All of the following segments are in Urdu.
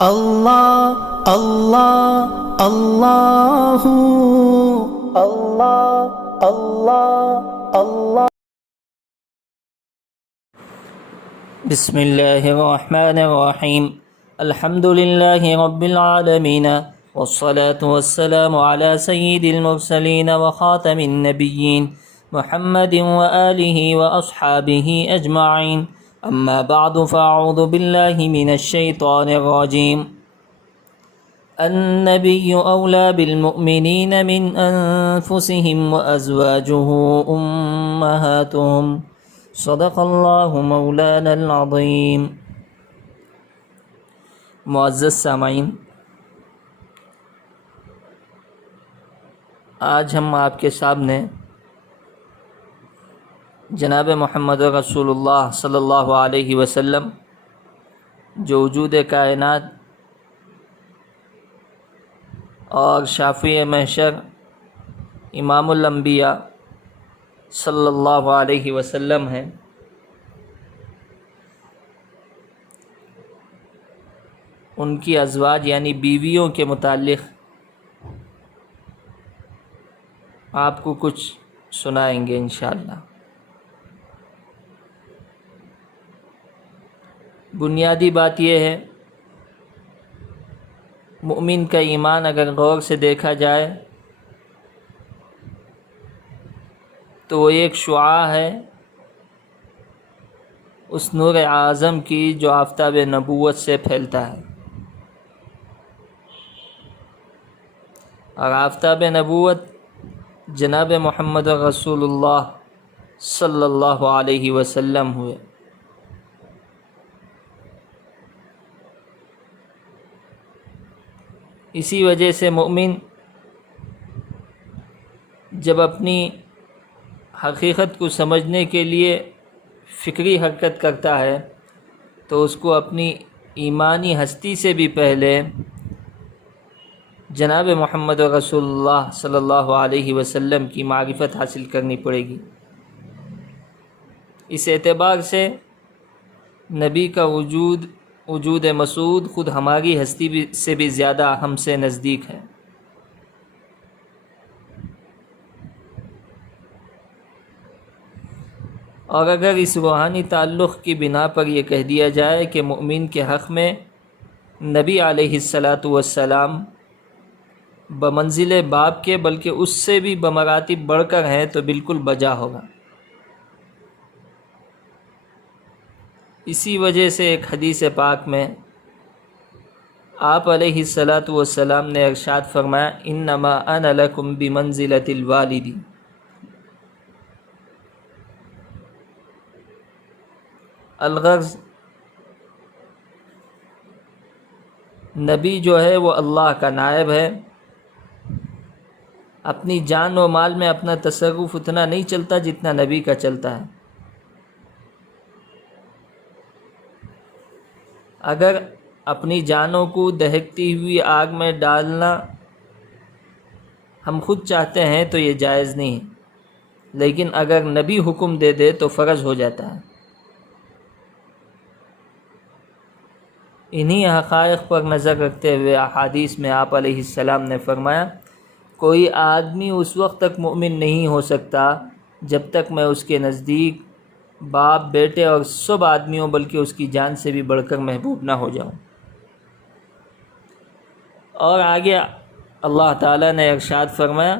اللہ اللہ اللہ اللہ اللہ اللہ بسم اللہ الرحمن الرحیم الحمد للہ رب العالمین والصلاة والسلام على سید المرسلین وخاتم النبیین محمد وآلہ واصحابہ اجمعین اما بعد فاعوذ باللہ من الشیطان الرجیم النبی اولا بالمؤمنین من انفسهم وازواجه امہاتهم صدق اللہ مولانا العظیم۔ معزز سامعین، آج ہم آپ کے سامنے جناب محمد رسول اللہ صلی اللہ علیہ وسلم جو وجود کائنات اور شافع محشر امام الانبیاء صلی اللہ علیہ وسلم ہیں، ان کی ازواج یعنی بیویوں کے متعلق آپ کو کچھ سنائیں گے انشاءاللہ۔ بنیادی بات یہ ہے، مومن کا ایمان اگر غور سے دیکھا جائے تو وہ ایک شعاع ہے اس نور اعظم کی جو آفتاب نبوت سے پھیلتا ہے، اور آفتاب نبوت جناب محمد رسول اللہ صلی اللہ علیہ وسلم ہوئے۔ اسی وجہ سے مومن جب اپنی حقیقت کو سمجھنے کے لیے فکری حرکت کرتا ہے تو اس کو اپنی ایمانی ہستی سے بھی پہلے جناب محمد رسول اللہ صلی اللہ علیہ وسلم کی معرفت حاصل کرنی پڑے گی۔ اس اعتبار سے نبی کا وجود مسعود خود ہماری ہستی سے بھی زیادہ ہم سے نزدیک ہے۔ اور اگر اس روحانی تعلق کی بنا پر یہ کہہ دیا جائے کہ مومن کے حق میں نبی علیہ السلام بمنزل باپ کے بلکہ اس سے بھی بمراتب بڑھ کر ہیں تو بالکل بجا ہوگا۔ اسی وجہ سے ایک حدیث پاک میں آپ علیہ السلام نے ارشاد فرمایا انما انا لکم بمنزلۃ الوالد۔ الغرض نبی جو ہے وہ اللہ کا نائب ہے، اپنی جان و مال میں اپنا تصرف اتنا نہیں چلتا جتنا نبی کا چلتا ہے۔ اگر اپنی جانوں کو دہکتی ہوئی آگ میں ڈالنا ہم خود چاہتے ہیں تو یہ جائز نہیں، لیکن اگر نبی حکم دے دے تو فرض ہو جاتا ہے۔ انہی حقائق پر نظر رکھتے ہوئے احادیث میں آپ علیہ السلام نے فرمایا کوئی آدمی اس وقت تک مومن نہیں ہو سکتا جب تک میں اس کے نزدیک باپ، بیٹے اور سب آدمیوں بلکہ اس کی جان سے بھی بڑھ کر محبوب نہ ہو جاؤں۔ اور آگے اللہ تعالیٰ نے ارشاد فرمایا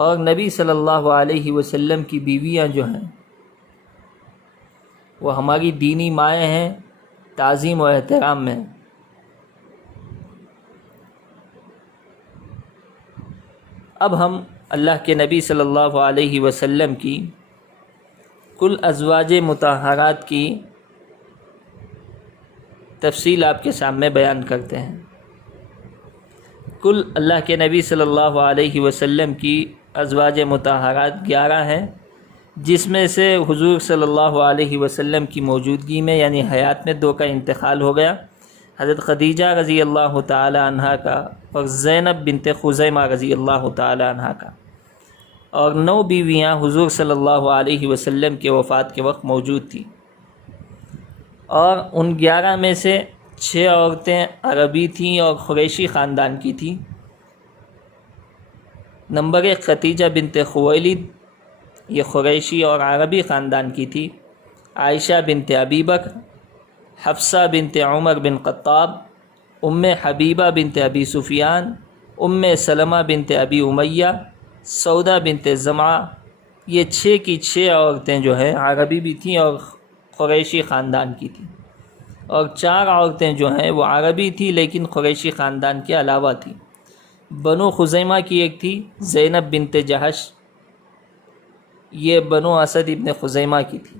اور نبی صلی اللہ علیہ وسلم کی بیویاں جو ہیں وہ ہماری دینی مائیں ہیں، تعظیم و احترام میں۔ اب ہم اللہ کے نبی صلی اللہ علیہ وسلم کی کل ازواج مطہرات کی تفصیل آپ کے سامنے بیان کرتے ہیں۔ کل اللہ کے نبی صلی اللہ علیہ وسلم کی ازواج مطہرات 11 ہیں، جس میں سے حضور صلی اللہ علیہ وسلم کی موجودگی میں یعنی حیات میں 2 کا انتقال ہو گیا، حضرت خدیجہ رضی اللہ تعالی عنہا کا اور زینب بنت خزیمہ رضی اللہ تعالی عنہا کا، اور 9 بیویاں حضور صلی اللہ علیہ وسلم کے وفات کے وقت موجود تھیں، اور ان 11 میں سے 6 عورتیں عربی تھیں اور قریشی خاندان کی تھیں۔ نمبر 1 خدیجہ بنت خویلد، یہ قریشی اور عربی خاندان کی تھی۔ عائشہ بنت ابی بکر، حفصہ بنت عمر بن خطاب، ام حبیبہ بنت ابی سفیان، ام سلمہ بنت ابی امیہ، سودہ بنت زمعہ، یہ 6 کی 6 عورتیں جو ہیں عربی بھی تھیں اور قریشی خاندان کی تھیں، اور 4 عورتیں جو ہیں وہ عربی تھیں لیکن قریشی خاندان کے علاوہ تھیں۔ بنو خزیمہ کی ایک تھی زینب بنت جہش، یہ بنو اسد ابن خزیمہ کی تھی،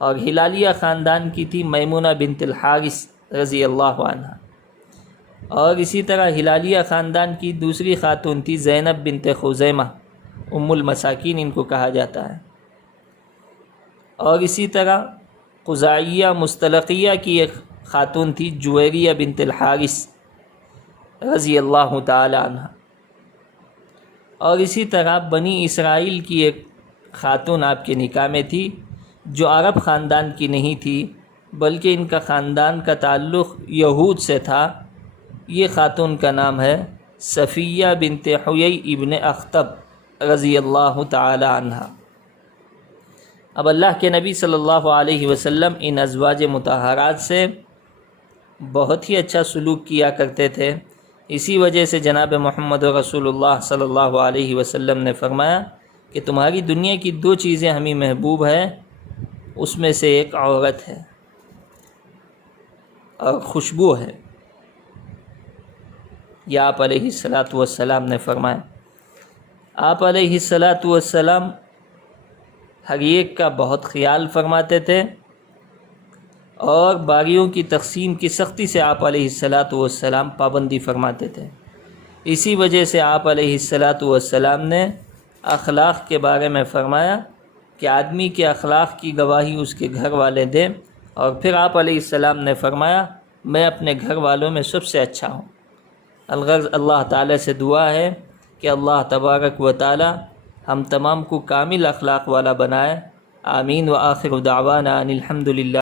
اور ہلالیہ خاندان کی تھی میمونہ بنت الحارث رضی اللہ عنہ، اور اسی طرح ہلالیہ خاندان کی دوسری خاتون تھی زینب بنت خزیمہ، ام المساکین ان کو کہا جاتا ہے، اور اسی طرح قزاعیہ مستلقیہ کی ایک خاتون تھی جویریہ بنت الحارث رضی اللہ تعالی عنہ، اور اسی طرح بنی اسرائیل کی ایک خاتون آپ کے نکاح میں تھی جو عرب خاندان کی نہیں تھی بلکہ ان کا خاندان کا تعلق یہود سے تھا۔ یہ خاتون کا نام ہے صفیہ بنت حیی ابن اخطب رضی اللہ تعالی عنہ۔ اب اللہ کے نبی صلی اللہ علیہ وسلم ان ازواج مطہرات سے بہت ہی اچھا سلوک کیا کرتے تھے، اسی وجہ سے جناب محمد رسول اللہ صلی اللہ علیہ وسلم نے فرمایا کہ تمہاری دنیا کی 2 چیزیں ہمیں محبوب ہیں، اس میں سے ایک عورت ہے اور خوشبو ہے۔ یہ آپ علیہ السلام نے فرمایا۔ آپ علیہ السلام ہر ایک کا بہت خیال فرماتے تھے، اور باریوں کی تقسیم کی سختی سے آپ علیہ السلام پابندی فرماتے تھے۔ اسی وجہ سے آپ علیہ السلام نے اخلاق کے بارے میں فرمایا کہ آدمی کے اخلاق کی گواہی اس کے گھر والے دیں، اور پھر آپ علیہ السلام نے فرمایا میں اپنے گھر والوں میں سب سے اچھا ہوں۔ الغرض اللہ تعالی سے دعا ہے کہ اللہ تبارک و تعالی ہم تمام کو کامل اخلاق والا بنائے۔ آمین۔ وآخر دعوانا ان الحمد للہ۔